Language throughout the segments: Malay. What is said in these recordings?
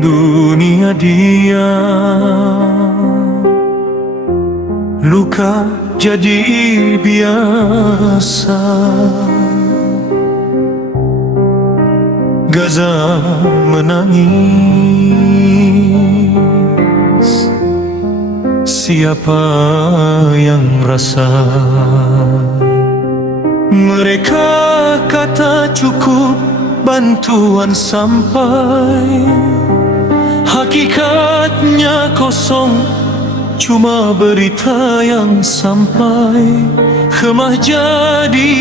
dunia diam, luka jadi biasa. Gaza menangis, siapa yang rasa? Mereka kata cukup bantuan sampai, hakikatnya kosong, cuma berita yang sampai. Khemah jadi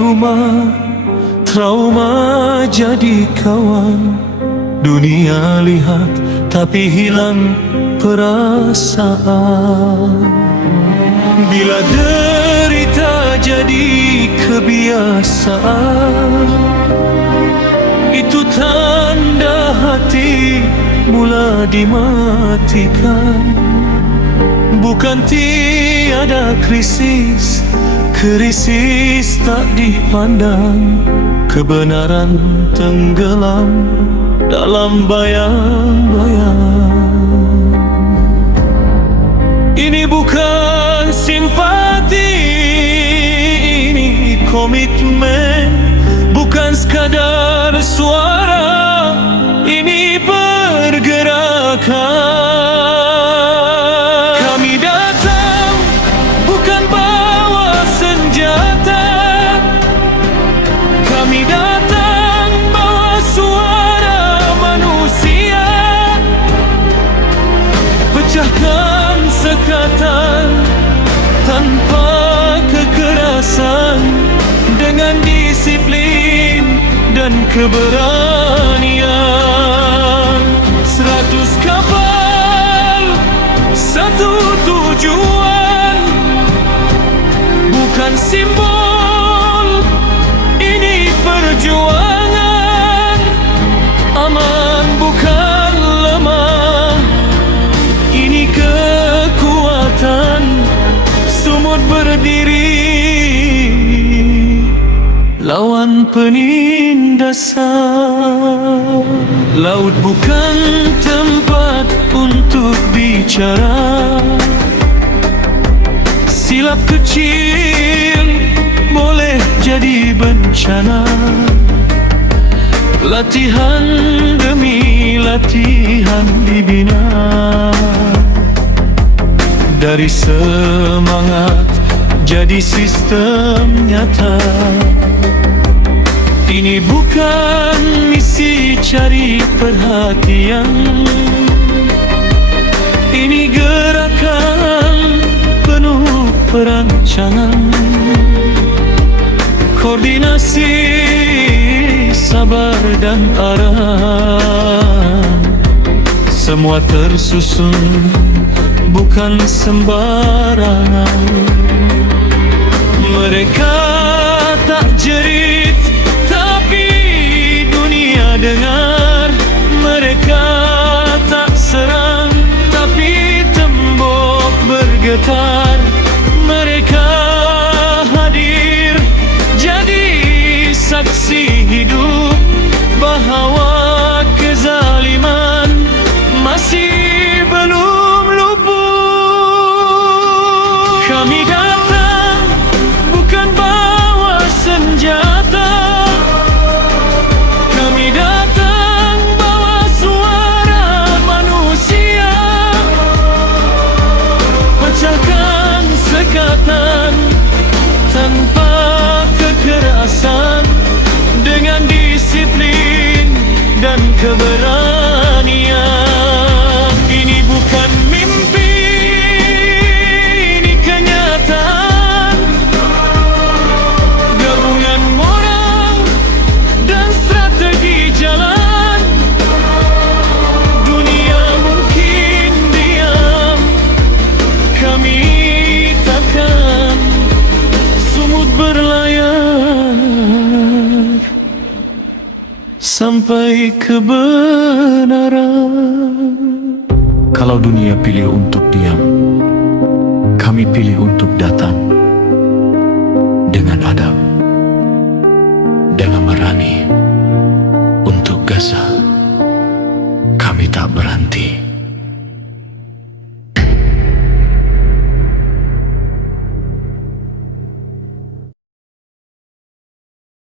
rumah, trauma jadi kawan. Dunia lihat tapi hilang perasaan. Bila derita jadi kebiasaan, itu tanda hati mula dimatikan. Bukan tiada krisis, krisis tak dipandang. Kebenaran tenggelam dalam bayang-bayang. Ini bukan simpati, ini komitmen. Bukan sekadar suara, ini pergerakan. Kami datang bukan bawa senjata, kami datang bawa suara manusia. Pecahkan sekatan tanpa kekerasan, dengan disiplin dan keberanian. 100 kapal, satu tujuan, bukan simbol, ini perjuangan. Aman bukan lemah, ini kekuatan. Sumut berdiri lawan penindasan. Laut bukan tempat untuk bicara, silap kecil boleh jadi bencana. Latihan demi latihan dibina, dari semangat jadi sistem nyata. Ini bukan misi cari perhatian, ini gerakan penuh perancangan. Koordinasi, sabar dan arahan, semua tersusun bukan sembarangan. Mereka tak jerit tapi dunia dengar. Mereka tak serang tapi tembok bergetar. Mereka hadir jadi saksi hidup bahawa kezaliman masih belum luput. Kami datang bukan bawa senjata, kami datang bawa suara manusia. Pecahkan sekatan tanpa kekerasan, dengan disiplin dan keberanian. Ini bukan mimpi, ini kenyataan. Gabungan moral dan strategi jalan. Dunia mungkin diam, kami takkan sumut berlayar sampai kebenaran. Kalau dunia pilih untuk diam, kami pilih untuk datang dengan adab, dengan berani untuk Gaza. Kami kami tak berhenti.